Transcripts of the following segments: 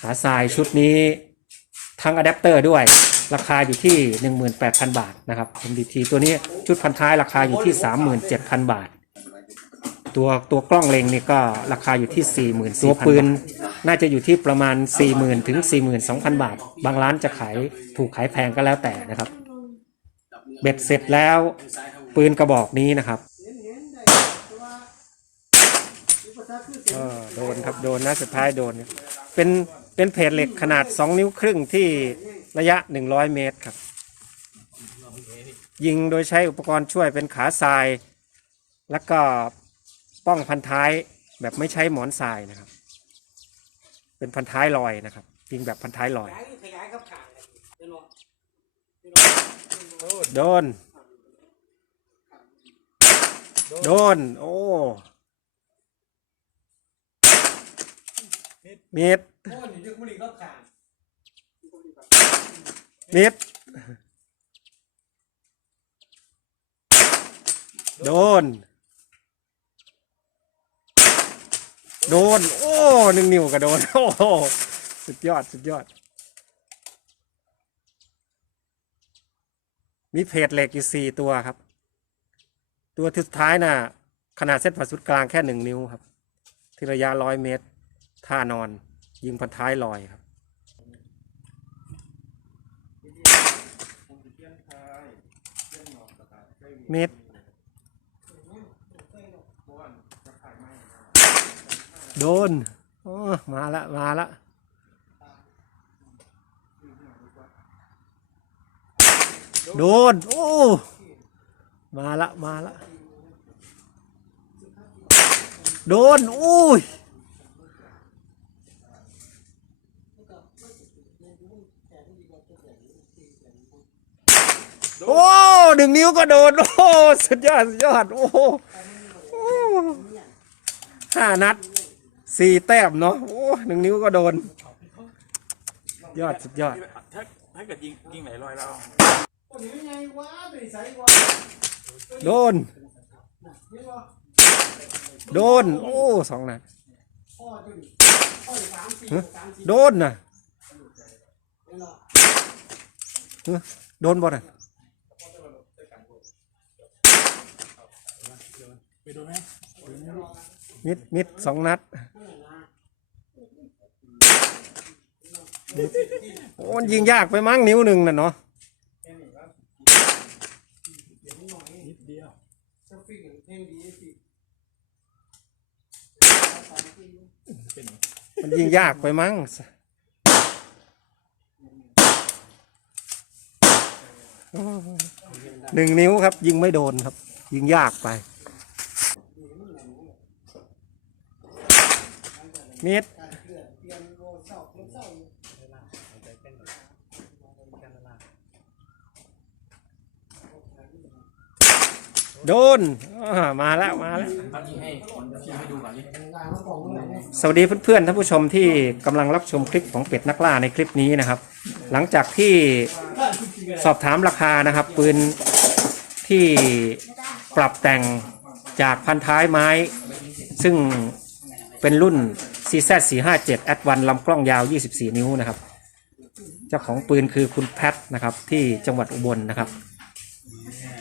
ขาทรายชุดนี้ทั้งอะแดปเตอร์ด้วยราคาอยู่ที่ 18,000 บาทนะครับ MDT ตัวนี้ชุดพันท้ายราคาอยู่ที่ 37,000 บาท ตัวตัวกล้องเล็งนี่ก็ราคาอยู่ที่ 40,000ตัวปืน น่าจะอยู่ที่ประมาณ 40,000 ถึง 42,000 บาท บางร้านจะขายถูกขายแพงก็แล้วแต่นะครับ เบ็ดเสร็จแล้วปืนกระบอกนี้นะครับ เออโดนครับโดนนะสุดท้ายโดน เป็นเป็นเพจเหล็กขนาด 2 นิ้วครึ่งที่ระยะ 100 เมตรครับ ยิงโดยใช้อุปกรณ์ช่วยเป็นขาทราย แล้วก็ป้องพันท้ายแบบไม่ใช้หมอนทรายนะครับ เป็นพันท้ายลอยนะครับยิงแบบพันท้ายลอย โดน โดน โอ้ เม็ดโอ้ยเดี๋ยวบุหรี่กับขางเม็ดโดน โดน โอ้หนึ่งนิ้วก็โดน โอ้โหสุดยอด สุดยอด มีเพจเหล็กอยู่สี่ตัวครับ ตัวที่สุดท้ายน่ะ ขนาดเส้นผ่าศูนย์กลางแค่หนึ่งนิ้วครับ ที่ระยะร้อยเมตร ท่านอน ยิงพันท้ายลอยครับ เมตรโดนโอ้มาละ มาละโดน โอ้ มาละ มาละ โดน อุ้ย โอ้หนึ่งนิ้วก็โดน โอ้สุดยอดสุดยอด โอ้โหโอ้ห้านัดสี่แต้มเนาะโอ้หนึ่งนิ้วก็โดน ยอดสุดยอด ถ้าถ้าเกิดยิงยิงไหนลอยเป็นสาโดน โดน โอ้สองนัดพ่อจะโดนน่ะเดี๋ยวรอเฮ้ยโดนบ่น่ะ ไปโดนไหมมิดมิดสองนัดโอ้ยิงยากไปมั้งนิ้วหนึ่งน่ะเนาะนิดเดียวมันยิงยากไปมั้งหนึ่งนิ้วครับ ยิงไม่โดนครับ ยิงยากไป มิด การ เกลือเปลี่ยนโรโดนอ่ามาแล้วมาแล้วเอายิงให้ยิงให้ดูก่อนดิลางกล่อนเนี่ยสวัสดีเพื่อนๆท่านผู้ชมที่กำลังรับชมคลิปของเป็ดนักล่าในคลิปนี้นะครับ หลังจากที่สอบถามราคานะครับ ปืนที่ปรับแต่งจากพันท้ายไม้ ซึ่งเป็นรุ่น CZ 457 a d v a n ลำกล้องยาว 24 นิ้วนะครับ เจ้าของปืนคือคุณแพทนะครับที่จังหวัดอุบลนะครับ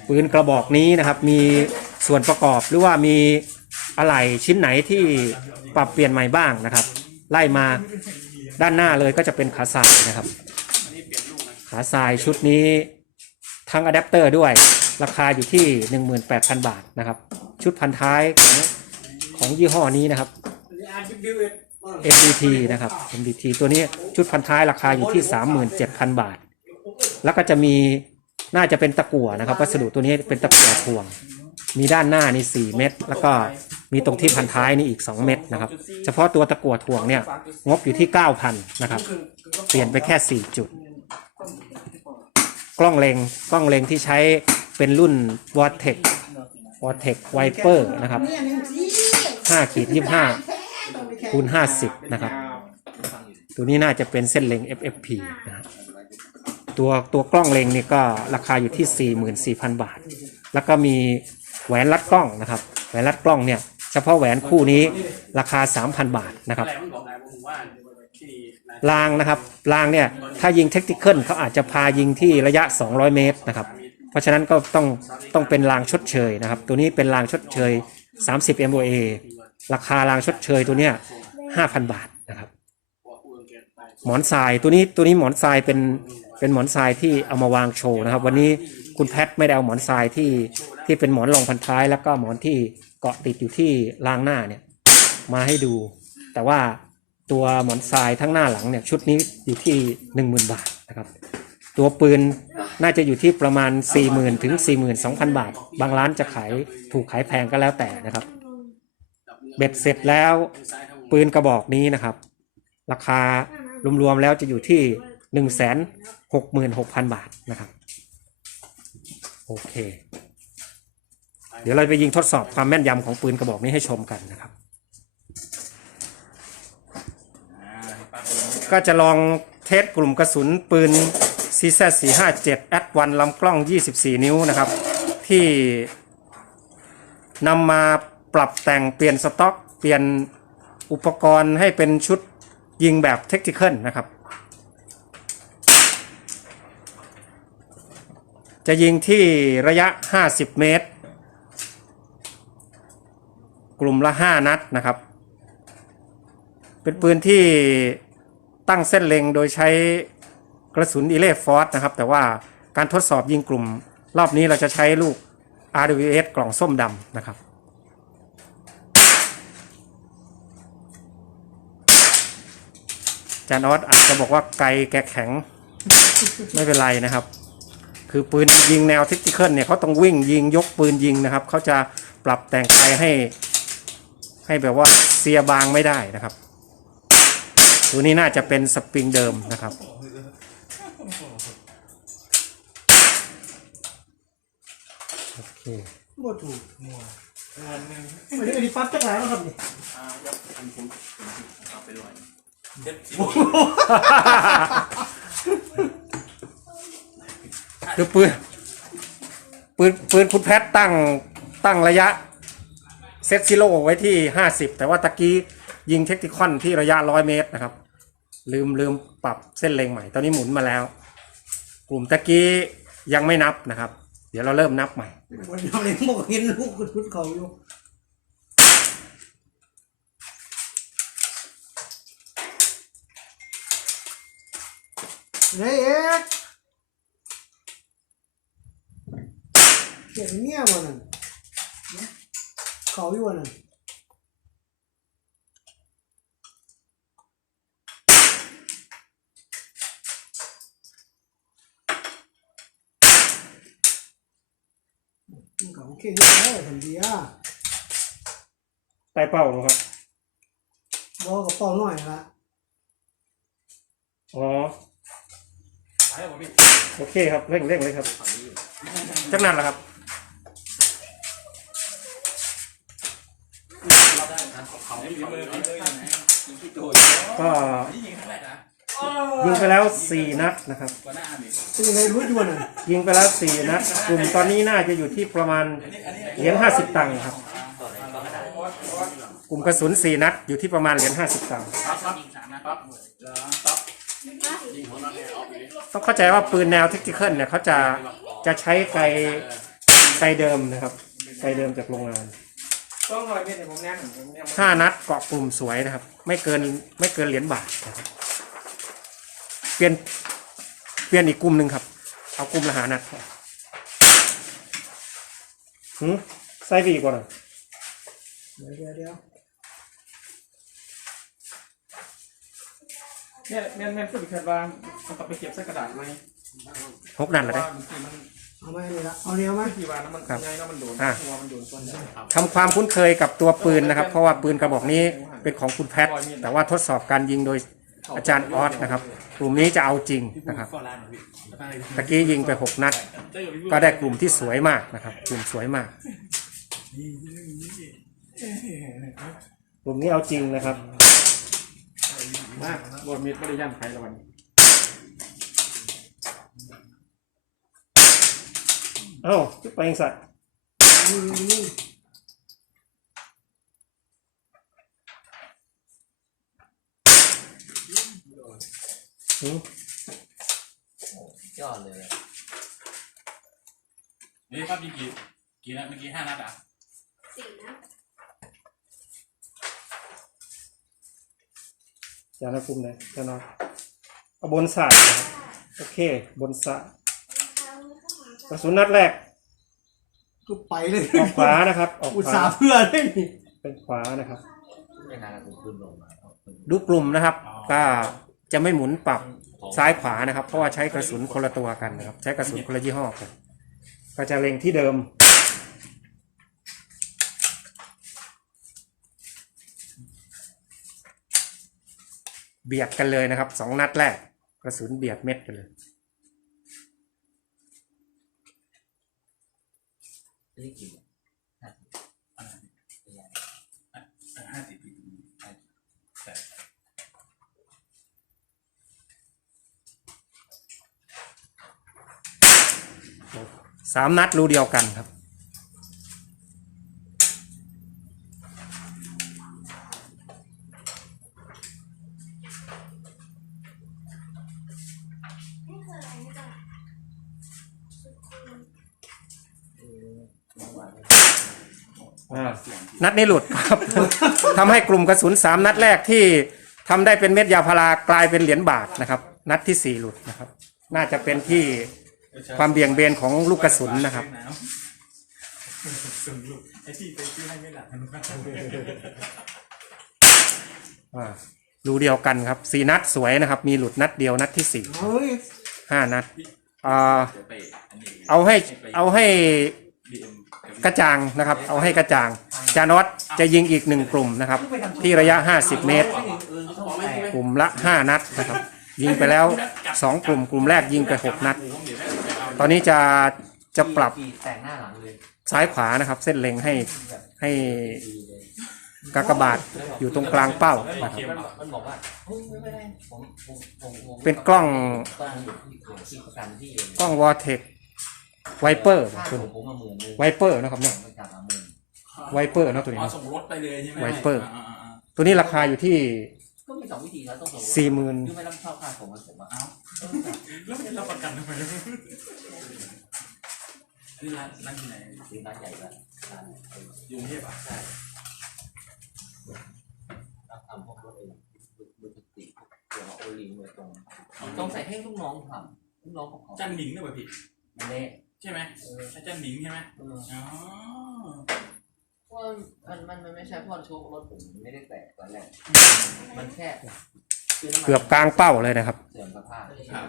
ปืนกระบอกนี้นะครับมีส่วนประกอบหรือว่ามีอะไหล่ชิ้นไหนที่ปรับเปลี่ยนใหม่บ้างนะครับ ไล่มาด้านหน้าเลยก็จะเป็นขาทรายนะครับ ขาทรายชุดนี้ทั้งอะแดปเตอร์ด้วยราคาอยู่ที่ 18,000 บาทนะครับ ชุดพันท้ายของของยี่ห้อนี้นะครับ MDT นะครับ MDT ตัวนี้ชุดพันท้ายราคาอยู่ที่ 37,000 บาท แล้วก็จะมีน่าจะเป็นตะกั่วนะครับ วัสดุตัวนี้เป็นตะกั่วถ่วง มีด้านหน้านี่ 4 เม็ดแล้วก็มีตรงที่พันท้ายนี่อีก 2 เม็ดนะครับ เฉพาะตัวตะกั่วถ่วงเนี่ยงบอยู่ที่ 9,000นะครับ เปลี่ยนไปแค่ 4 จุด กล้องเลงกล้องเลงที่ใช้เป็นรุ่น Vortex Vortex Viper นะครับเนี่ยหนึ่งที่5ขีด25 คูณ 50 นะครับ ตัวนี้น่าจะเป็นเส้นเล็ง FFP นะครับตัวตัวกล้องเล็งนี่ก็ราคาอยู่ที่ 44,000 บาท แล้วก็มีแหวนรัดกล้องนะครับ แหวนรัดกล้องเนี่ยเฉพาะแหวนคู่นี้ราคา 3,000 บาทนะครับอะไรางนะครับรางเนี่ยถ้ายิงเทคนิคเกิลเขาอาจจะพายิงที่ระยะ 200 เมตรนะครับ เพราะฉะนั้นก็ต้องต้องเป็นรางชดเชยนะครับ ตัวนี้เป็นรางชดเชย 30 MOA ราคารางชดเชยตัวเนี้ย5,000บาทนะครับ หมอนทรายตัวนี้ตัวนี้หมอนทรายเป็นเป็นหมอนทรายที่เอามาวางโชว์นะครับ วันนี้คุณแพทไม่ได้เอาหมอนทรายที่ที่เป็นหมอนรองพันท้าย แล้วก็หมอนที่เกาะติดอยู่ที่รางหน้าเนี่ยมาให้ดู แต่ว่าตัวหมอนทรายทั้งหน้าหลังเนี่ยชุดนี้อยู่ที่10,000บาทนะครับ ตัวปืนน่าจะอยู่ที่ประมาณ 40,000 ถึง 42,000 บาท บางร้านจะขายถูกขายแพงก็แล้วแต่นะครับ เบ็ดเสร็จแล้ว ปืนกระบอกนี้นะครับ ราคารวมๆแล้วจะอยู่ที่หนึ่งแสนหกหมื่นหกพันบาทนะครับ โอเค เดี๋ยวเราไปยิงทดสอบความแม่นยำของปืนกระบอกนี้ให้ชมกันนะครับ ก็จะลองเทสกลุ่มกระสุนปืน CZ 457แอดวันลำกล้อง 24 นิ้วนะครับ ที่นำมา ปรับแต่งเปลี่ยนสต็อก เปลี่ยนอุปกรณ์ให้เป็นชุดยิงแบบเทคนิคนะครับ จะยิงที่ระยะ 50 เมตร กลุ่มละ 5 นัดนะครับ เป็นปืนที่ตั้งเส้นเล็งโดยใช้กระสุนอีเลฟฟอร์นะครับ แต่ว่าการทดสอบยิงกลุ่มรอบนี้เราจะใช้ลูก RWS กล่องส้มดำนะครับ จานออสอาจจะบอกว่าไกลแกแข็ง ไม่เป็นไรนะครับ คือปืนยิงแนวทิติเคิลเนี่ยเขาต้องวิ่งยิงยกปืนยิงนะครับเขาจะปรับแต่งไกลให้ ให้แบบว่าเสียบางไม่ได้นะครับ ตัวนี้น่าจะเป็นสปริงเดิมนะครับโอเคบ่ถูกมัวอันนี้อันนี้ปั๊บจักหลายแล้วครับนี่อ่ายับคุณคุณเอาไปด้วย เด็ดสิคือปืนปืนปืนคุณแพทตั้งตั้งระยะเซตซิโร่ไว้ที่50แต่ว่าตะกี้ยิงเทคนิคอนที่ระยะ100เมตรนะครับ ลืมลืมปรับเส้นเล็งใหม่ ตอนนี้หมุนมาแล้ว กลุ่มตะกี้ยังไม่นับนะครับ เดี๋ยวเราเริ่มนับใหม่ วันนี้เลยบอกเห็นลูกกุดกุดเขาอยู่ เฮ้ยเอ็กเก็บเงี้ยมันนั่นเนี่ยเขาอยู่อันนั่นมันก็โอเคอยู่แล้วทันทีอะใต้เป้านะครับบอกกับเป้าหน่อยละอ๋อไปแล้วพี่ โอเคครับเร่งเร่งเลยครับจักนั้นแหละครับเราได้นะเขาไม่มีมือพี่เลยนะยิงที่โดนก็นี่ยิงครั้งแรกนะยิงไปแล้ว4นัดนะครับก่อนหน้านี่เป็นยังไงรู้อยู่อันนั่นยิงไปแล้ว4นัดกลุ่มตอนนี้น่าจะอยู่ที่ประมาณอันนี้อันนี้เหรียญ50ตังค์ครับ กลุ่มกระสุน4นัดอยู่ที่ประมาณเหรียญ50ตังค์ปั๊บปั๊บยิงสามนะปั๊บแล้วปั๊บยิงหั ต้องเข้าใจว่าปืนแนวเทคนิคเนี่ยเขาจะจะใช้ไกลไกลเดิมนะครับ ไกลเดิมจากโรงงานต้องรอยเม็ดเนี่ยผมแน่นผมแน่นห้านัดเกาะกลุ่มสวยนะครับ ไม่เกินไม่เกินเหรียญบาทนะครับเปลี่ยนเปลี่ยนอีกกลุ่มหนึ่งครับ เอากลุ่มละหานัดครับหืมใส่ไปอีกกว่าหน่อยเดี๋ยวเดี๋ยว เดี๋ยวเนี่ยแม่นแม่นพูดแค่ว่ามันต้องไปเก็บใส่กระดาษไหมหกนัดเพแล้วราะได้ว่าบางทีมันเอาไหมนี่ละเอาเนี่ยเอาไหมบางทีว่านะมันไงแล้วมันโดนหัวมันโดนส่วนใหญ่ครับ ทำความคุ้นเคยกับตัวปืนนะครับ เพราะว่าปืนกระบอกนี้เป็นของคุณแพทแต่ว่าทดสอบการยิงโดยอาจารย์ออสนะครับ กลุ่มนี้จะเอาจริงนะครับก็ร้านพี่ตะกี้ยิงไปหกนัด ก็ได้กลุ่มที่สวยมากนะครับ กลุ่มสวยมาก กลุ่มนี้เอาจริงนะครับ มากบนมิดไม่ได้ย่ำใครละวันเอ้าจุดไปเองสัตว์นี่นี่อืมยอดเลยนี่ครับมีกี่กี่นัดเมื่อกี้ห้านัดอะสี่นะ จานภูมิเลยจานอเอาบนสายนะครับโอเค บนสายเอามือเข้ามากระสุนนัดแรกก็ไปเลยออกขวานะครับ ออกอุตขวาส่าห์เพื่อเลยนี่เป็นขวานะครับ ไม่นานแล้วผมขึ้นลงมาเอาขึ้นดูกลุ่มนะครับ ก็จะไม่หมุนปรับซ้ายขวานะครับ เพราะว่าใช้กระสุนคนละตัวกันนะครับ ใช้กระสุนคนละยี่ห้อกันก็จะเล็งที่เดิม เบียดกันเลยนะครับสองนัดแรกกระสุนเบียดเม็ดกันเลยไม่กี่ห้าสิบปีสามนัดรูเดียวกันครับ นี่คืออะไรนะจ๊ะ อ่า นัดนี้หลุดครับทำให้กลุ่มกระสุนสามนัดแรกที่ทำได้เป็นเม็ดยาพารากลายเป็นเหรียญบาทนะครับ นัดที่สี่หลุดนะครับ น่าจะเป็นที่ความเบี่ยงเบนของลูกกระสุนนะครับสุนลูกไอ้ที่ไปซื้อให้ไม่หลับอ่ารูเดียวกันครับสี่นัดสวยนะครับ มีหลุดนัดเดียวนัดที่สี่เฮ้ยห้านัดอ่าเดี๋ยวไปอันนี้เอาให้เอาให้บีเอ็ม กระจ่างนะครับ เอาให้กระจ่าง จานอตจะยิงอีกหนึ่งกลุ่มนะครับ ที่ระยะ 50 เมตรเออต้องแตกลุ่มละ 5 นัดนะครับ ยิงไปแล้ว 2 กลุ่ม กลุ่มแรกยิงไป 6 นัด ตอนนี้จะจะปรับซ้ายขวานะครับ เส้นเล็งให้ให้กากบาทอยู่ตรงกลางเป้านะครับเป็นกล้องกล้องอระกันที่เองกล้องวอเทค ไวเปอร์ค่าคุณผมผมมาหมื่นหนึงไวเปอร์นะครับเนี่ยผมไปจับมาหมื่นไวเปอร์นะตัวนี้อ๋อนะส่งรถไปเลยใช่ไหมไวเปอร์าาาตัวนี้ราคาอยู่ที่ก็มีสองวิธีนะต้องส่งสี่หมื่นคือไม่รับผิดชอบค่าผมมาผมมาเอ้าแล้วมันจะรับประกันทำไมอันนี้ร้านร้านที่ไหนซื้อร้านใหญ่ก็ร้านเอออยู่กรุงเทพอะใช่รับทำพวกรถเองดูสติเกี่ยวกับโอลิงโดยตรงต้องใส่ให้ลูกน้องทำลูกน้องของเขาจันหมิงด้วยป่ะพี่มันเละ ใช่ไหมเอออาจารย์หมิงใช่ไหมเอออ๋อเพราะว่ามันมันมันไม่ใช่เพราะโชครถผมไม่ได้แตกตอนแรกมันแค่ซื้น้ำมันเกือบกลางเป้าเลยนะครับ เสื่อมสภาพครับ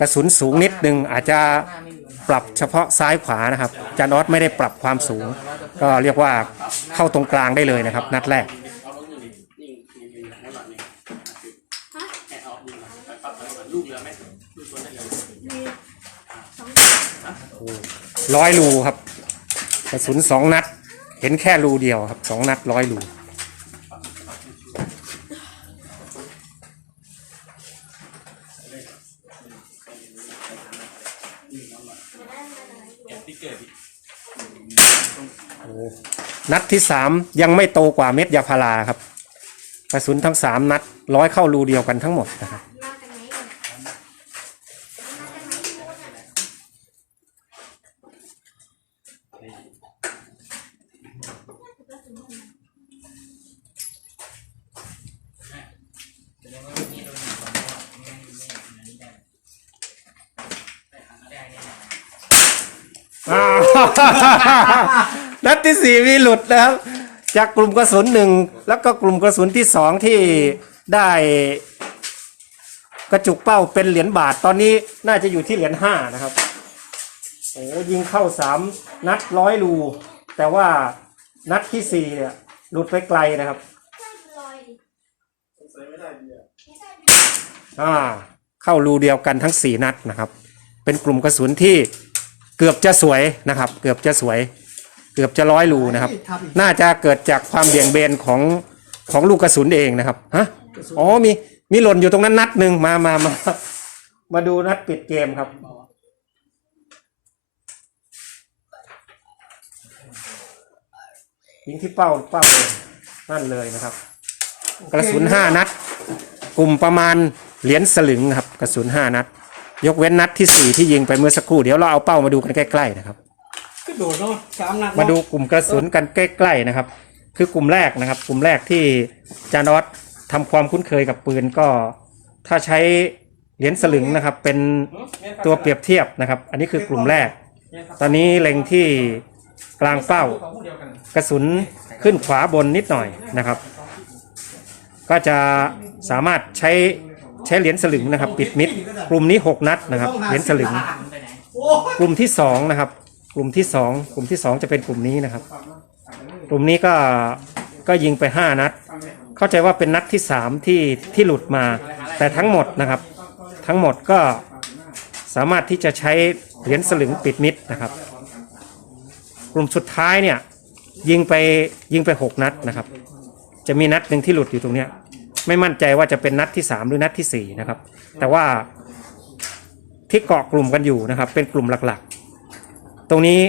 กระสุนสูงนิดนึงอาจจะหน้าไม่มีปัญหาปรับเฉพาะซ้ายขวานะครับจานอสไม่ได้ปรับความสูง ก็เรียกว่าเข้าตรงกลางได้เลยนะครับ นัดแรกเอารถอยู่นี่นี่นี่นี่ให้หน่อยนี่ฮะแอบเอานี่มาไปปรับไปก่อนลูกเรือไหมลูกตัวได้เลยมีสอง ร้อยรูครับกระสุนสองนัด เห็นแค่รูเดียวครับสองนัดร้อยรูนัดที่สามยังไม่โตกว่าเม็ดยาพาราครับ กระสุนทั้งสามนัดร้อยเข้ารูเดียวกันทั้งหมดนะครับ มาจากไหนกันมาจากไหนที่รู้น่ะ อ่า นัดที่สี่มีหลุดนะครับ จากกลุ่มกระสุนหนึ่งแล้วก็กลุ่มกระสุนที่สองที่ได้กระจุกเป้าเป็นเหรียญบาทตอนนี้น่าจะอยู่ที่เหรียญห้านะครับโอ้ยิงเข้าสามนัดร้อยรูแต่ว่านัดที่สี่เนี่ยหลุดไปไกลนะครับอ่าเข้ารูเดียวกันทั้งสี่นัดนะครับ เป็นกลุ่มกระสุนที่ เกือบจะสวยนะครับ เกือบจะสวย เกือบจะร้อยรูนะครับ น่าจะเกิดจากความเบี่ยงเบนของของลูกกระสุนเองนะครับฮะอ๋อมีมีหล่นอยู่ตรงนั้นนัดหนึ่งมามามามาดูนัดปิดเกมครับยิงที่เป้าเป้าเลยนั่นเลยนะครับ กระสุนห้านัด กลุ่มประมาณเหรียญสลึงครับ กระสุนห้านัด ยกเว้นนัดที่สี่ที่ยิงไปเมื่อสักครู่เดี๋ยวเราเอาเป้ามาดูกันใกล้ๆนะครับ ก็โดดเนาะสามนัดเนะมาดูกลุ่มกระสุนกันใกล้ๆนะครับ คือกลุ่มแรกนะครับ กลุ่มแรกที่จานอตทำความคุ้นเคยกับปืนก็ ถ้าใช้เหรียญสลึงนะครับ เป็นตัวเปรียบเทียบนะครับ อันนี้คือกลุ่มแรก ตอนนี้เล็งที่กลางเป้ากระสุนขึ้นขวาบนนิดหน่อยนะครับ ก็จะสามารถใช้ ใช้เหรียญสลึงนะครับ ปิดมิดกลุ่มนี้ 6 นัดนะครับ เหรียญสลึง กลุ่มที่สองนะครับ กลุ่มที่สองกลุ่มที่สองจะเป็นกลุ่มนี้นะครับ กลุ่มนี้ก็ก็ยิงไปห้านัด เข้าใจว่าเป็นนัดที่สามที่ที่หลุดมา แต่ทั้งหมดนะครับ ทั้งหมดก็สามารถที่จะใช้เหรียญสลึงปิดมิดนะครับ กลุ่มสุดท้ายเนี่ยยิงไปยิงไปหกนัดนะครับ จะมีนัดหนึ่งที่หลุดอยู่ตรงเนี้ย ไม่มั่นใจว่าจะเป็นนัดที่สามหรือนัดที่สี่นะครับ แต่ว่าที่เกาะกลุ่มกันอยู่นะครับ เป็นกลุ่มหลักๆ ตรงนี้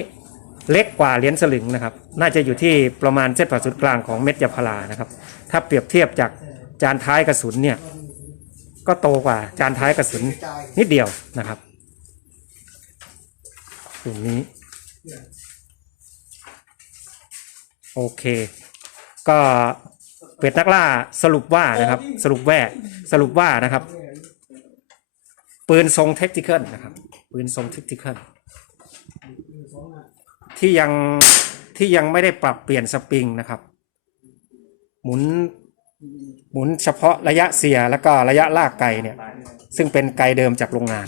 เล็กกว่าเหรียญสลึงนะครับ น่าจะอยู่ที่ประมาณเส้นผ่าศูนย์กลางของเม็ดยาพารานะครับ ถ้าเปรียบเทียบจากจานท้ายกระสุนเนี่ย ก็โตกว่าจานท้ายกระสุนนิดเดียวนะครับกลุ่มนี้ โอเค ก็ เป็ดนักล่าสรุปว่านะครับ สรุปแว่สรุปว่านะครับ ปืนทรงเทคนิคนะครับ ปืนทรงเทคนิคที่ยังที่ยังไม่ได้ปรับเปลี่ยนสปริงนะครับ หมุนหมุนเฉพาะระยะเสียแล้วก็ระยะลากไกเนี่ย ซึ่งเป็นไกเดิมจากโรงงาน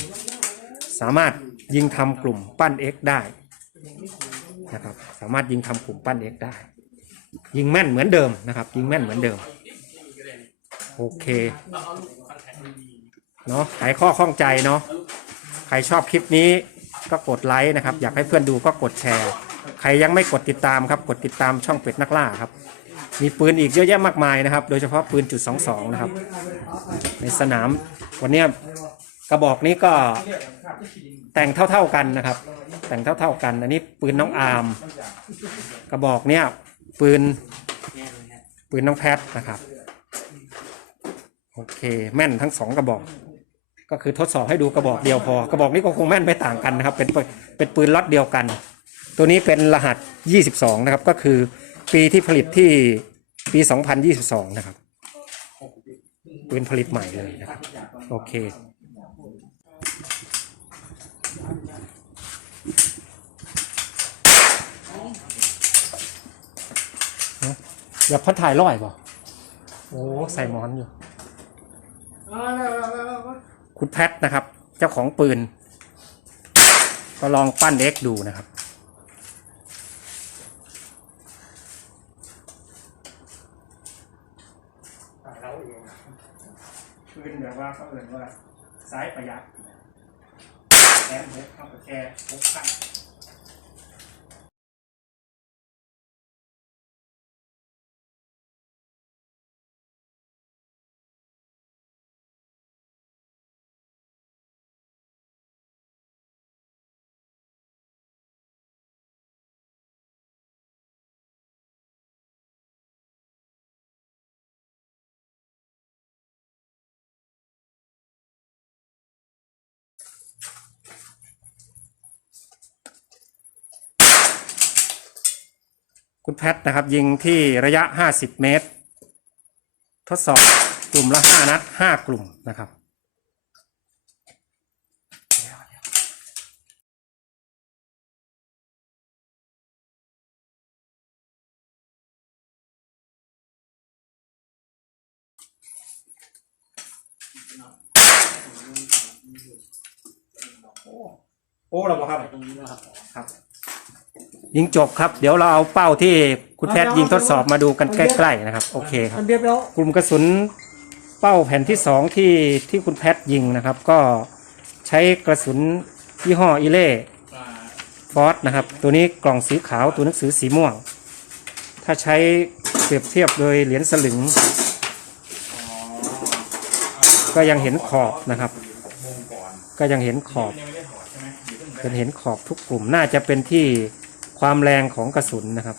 สามารถยิงทำกลุ่มปั้น X ได้นะครับ สามารถยิงทำกลุ่มปั้น X ได้ ยิงแม่นเหมือนเดิมนะครับ ยิงแม่นเหมือนเดิม โอเคเนาะหายข้อข้องใจเนาะใครชอบคลิปนี้ก็กดไลค์นะครับ อยากให้เพื่อนดูก็กดแชร์ ใครยังไม่กดติดตามครับ กดติดตามช่องเป็ดนักล่าครับ มีปืนอีกเยอะแยะมากมายนะครับ โดยเฉพาะปืนจุดสองสองนะครับ ในสนาม วันนี้กระบอกนี้ก็แต่งเท่าๆกันนะครับ แต่งเท่าๆกัน อันนี้ปืนน้องอาร์มกระบอกเนี้ย ปืน ปืนน้องแพทนะครับ โอเคแม่นทั้งสองกระบอก ก็คือทดสอบให้ดูกระบอกเดียวพอ กระบอกนี้ก็คงแม่นไม่ต่างกันนะครับ เป็นเป็นปืนล็อตเดียวกัน ตัวนี้เป็นรหัส 22 นะครับ ก็คือปีที่ผลิตที่ปี 2022 นะครับปืนผลิตใหม่เลยนะครับ โอเค อย่าพัดถ่ายร้อยบ่โอ้ใส่หมอนอยู่ คุณแพทนะครับ เจ้าของปืน ก็ลองปั้นเอ็กดูนะครับ เราเองปืนแบบว่าเขาเอ่ยว่าซ้ายประหยัดแขนหกเข้าไปแค่หกขั้น คุณแพทนะครับ ยิงที่ระยะ 50 เมตร ทดสอบกลุ่มละ 5 นัด 5 กลุ่มนะครับโอ้เราบอกครับครับ ยิงจบครับ เดี๋ยวเราเอาเป้าที่คุณแพทย์ยิงทดสอบมาดูกันใกล้ๆนะครับ โอเคครับอันเดียวแล้วกลุ่มกระสุนเป้าแผ่นที่สองที่ที่คุณแพทย์ยิงนะครับ ก็ใช้กระสุนยี่ห้ออีเล่ฟอสนะครับ ตัวนี้กล่องสีขาวตัวหนังสือสีม่วง ถ้าใช้เปรียบเทียบโดยเหรียญสลึง ก็ยังเห็นขอบนะครับ ก็ยังเห็นขอบเป็นเห็นขอบทุกกลุ่มน่าจะเป็นที่ ความแรงของกระสุนนะครับ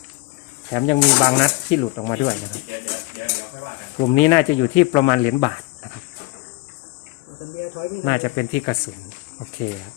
แถมยังมีบางนัดที่หลุดออกมาด้วยนะครับกลุ่มนี้น่าจะอยู่ที่ประมาณเหรียญบาทนะครับ น่าจะเป็นที่กระสุน โอเคครับ